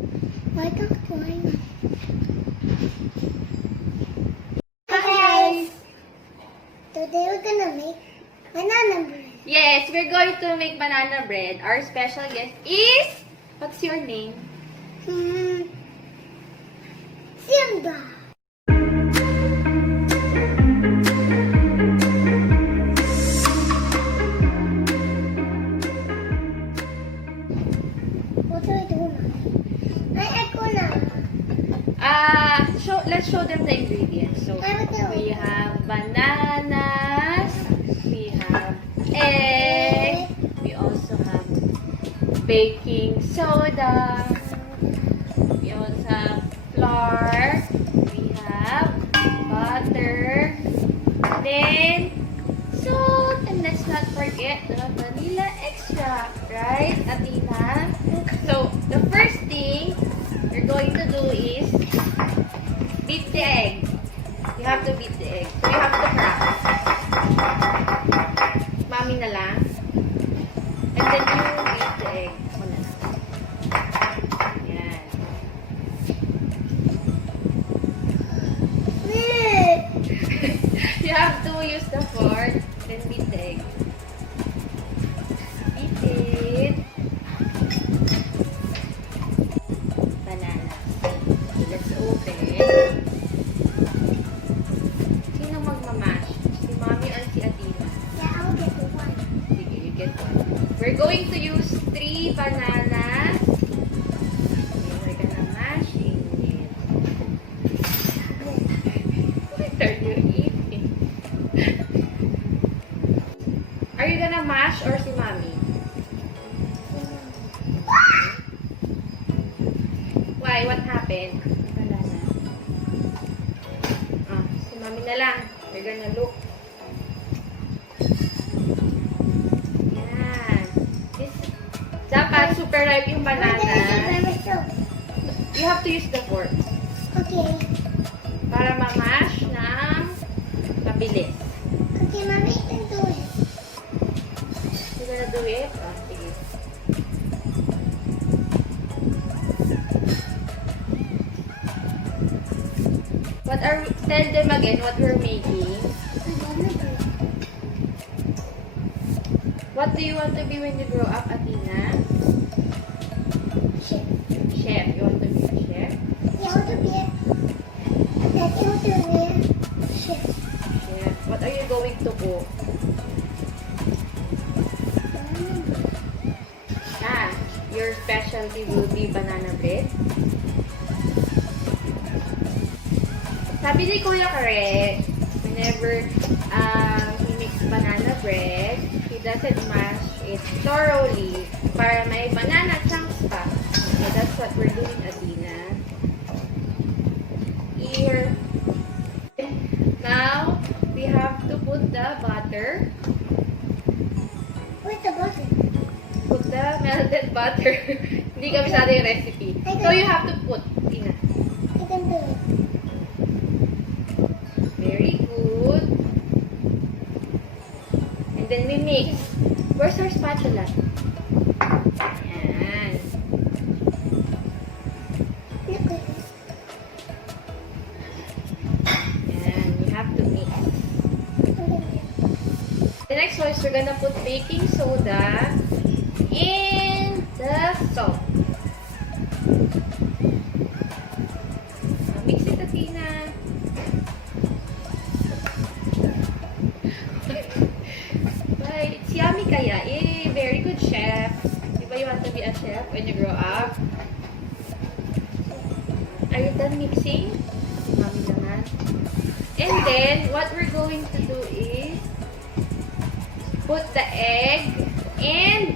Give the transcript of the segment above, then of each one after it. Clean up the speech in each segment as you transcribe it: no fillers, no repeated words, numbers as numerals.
Why don't you? Hi guys! Today we're gonna make banana bread. Yes, we're going to make banana bread. Our special guest is... What's your name? Simba. What do I do now? I go now. Let's show them the ingredients. So, we have bananas, we have egg, we also have baking soda, we also have flour, we have butter, then salt, and let's not forget the vanilla extract, right, Athena? So, the first thing you're going to do is beat the egg. You have to beat the egg. So, you have to crack. Mami na lang. And then, you beat the egg. Ako na lang. Yan. You have to use the fork, then beat the egg. Beat it. Banana. Let's open. Sino magmamash? Si Mommy or si Athena? Yeah, I'll get the one. Sige, you get one. We're going to use 3 bananas. Okay, we're gonna mash in it. What are you eating? Are you gonna mash or si Mommy? Why? What happened? Banana. Si Mommy na lang. We're gonna look. Yan. Dapat super ripe yung banana. You have to use the fork. Okay. Para ma-mash ng mabilis. Okay, Mommy, you can do it. You gonna do it? Sige. Tell them again what we're making. What do you want to be when you grow up, Athena? Chef. Chef. You want to be a chef? Yeah, I want to be a... Daddy, I want to be a chef. Chef. What are you going to cook? Your specialty will be banana bread. Sabi ni Kuya Kare, whenever he makes banana bread, he doesn't mash it thoroughly para may banana chunks pa. So that's what we're doing, Athena. Here. Now, we have to put the butter. Where's the butter? Put the melted butter. Hindi kabisado yung recipe. So you have to put, Tina. I can do it. Very good. And then we mix. Where's our spatula? Ayan. Look at it. Ayan. You have to mix. The next one is we're gonna put baking soda and the salt. Mix it, Athena. But it's yummy kaya. Very good chef. Diba you want to be a chef when you grow up? Are you done mixing? Mami naman. And then, what we're going to do is put the egg and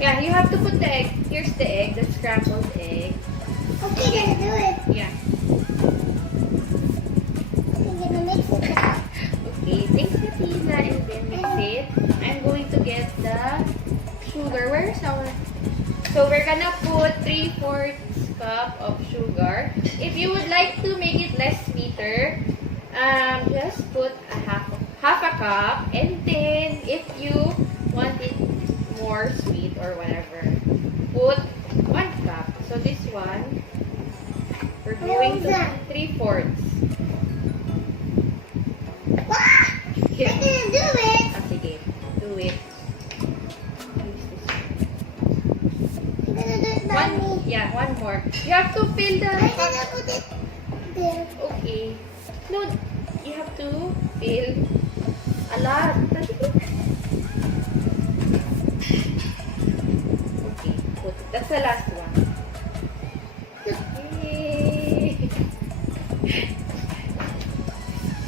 yeah, you have to put the egg. Here's the egg, the scrambled egg. Okay, then do it. Yeah. I'm gonna mix it up. Okay, thanks Athena, and then mix it. I'm going to get the sugar. Where's our... So we're gonna put 3/4 cup of sugar. If you would like to make it less sweeter, just put half a cup, and then if you want it more sweet or whatever, put 1 cup. So this one, we're going to 3/4. What? I didn't do it. Ah, sige. Do it. Use this I'm gonna do it by one. me. Yeah, one more. You have to fill the... I'm gonna put it there. Okay. No, you have to fill a lot. Okay, put it. That's the last one. Yay!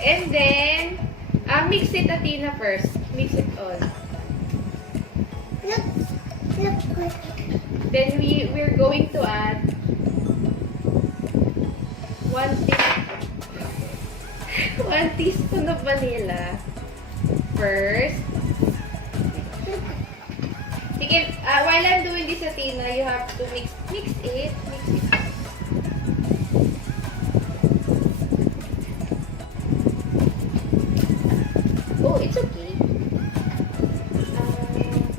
And then, mix it, Athena, first. Mix it all. Look. Look. Then we're going to add 1 teaspoon of vanilla first. Sige, while I'm doing this, Athena, you have to mix it. Oh, it's okay.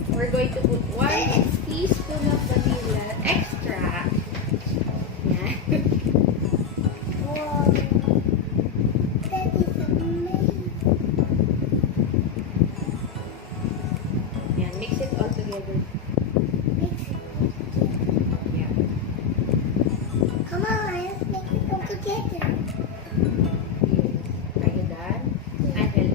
We're going to put 1 teaspoon of vanilla extract. Yeah. Wow. That is amazing. Yeah, mix it all together. Mix it. Yeah. Come on, let's make it all together. Are you done? I help you.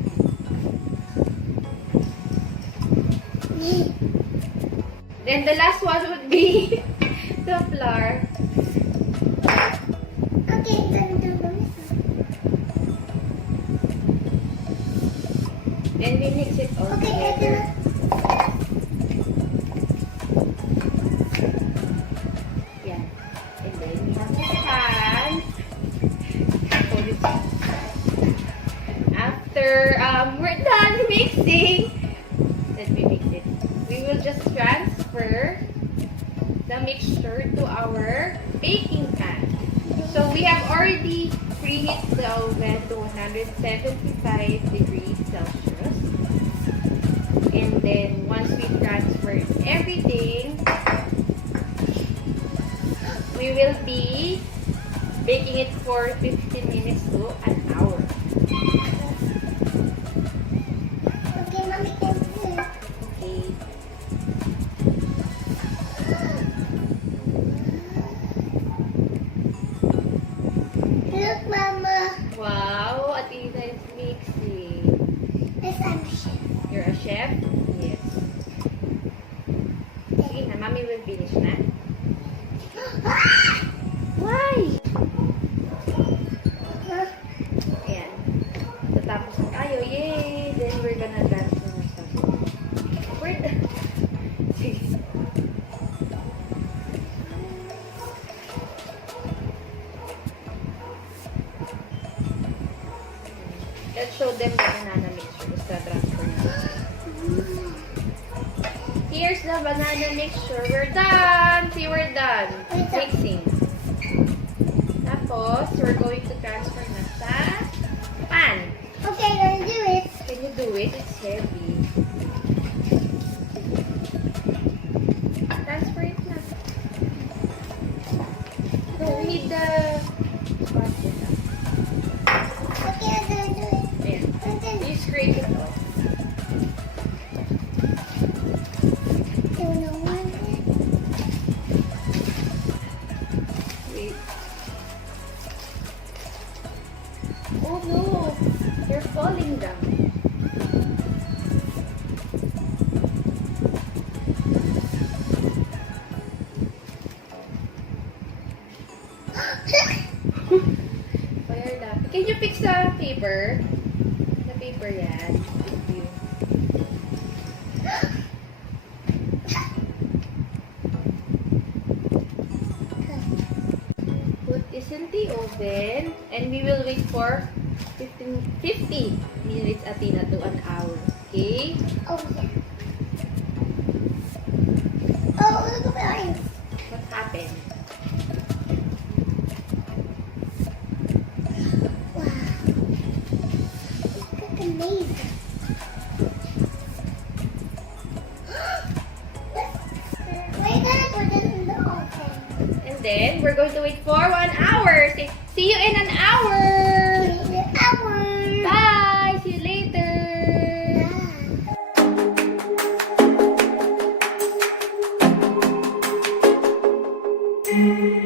Then the last one would be the flour. Okay, I'm gonna do this. Then we mix it all Okay, I'm together. gonna. Yeah. And then we have the pan. Hold it. After we're done mixing, let me mix it. We will just transfer the mixture to our baking pan. So we have already preheat the oven to 175 degrees Celsius. And then once we transfer everything, we will be baking it for 15 minutes to an hour. Okay, mommy can do it. Okay. Look, Mama. Wow, Athena is mixing. Yes, I'm a chef. You're a chef? Yes. Sige na, Mommy will finish na. Why? Ayan. Tatapos na tayo. Yay! Then we're gonna dance na stuff. Sige. Let's show them the banana mixture. Just transfer na. Here's the banana mixture. We're done! See, we're done. Mixing. Tapos, we're going to transfer na sa pan. Okay, I'm gonna do it. Can you do it? It's heavy. Transfer it na. No, we need the basket. Okay, I'm gonna do it. Ayan. I'm gonna You scrape it off. do no one. Wait. Oh no! You're falling down. Fire lang. Can you fix the paper? The paper yan. Thank you. Put this in the oven and we will wait for 50 minutes, Athena, to an hour. Okay? Oh, yeah. Oh, look at mine. What happened? Wow. That's amazing. We're gonna put it in the oven. And then we're going to wait for 1 hour. Say, see you in an hour. Bye. See you later. Bye.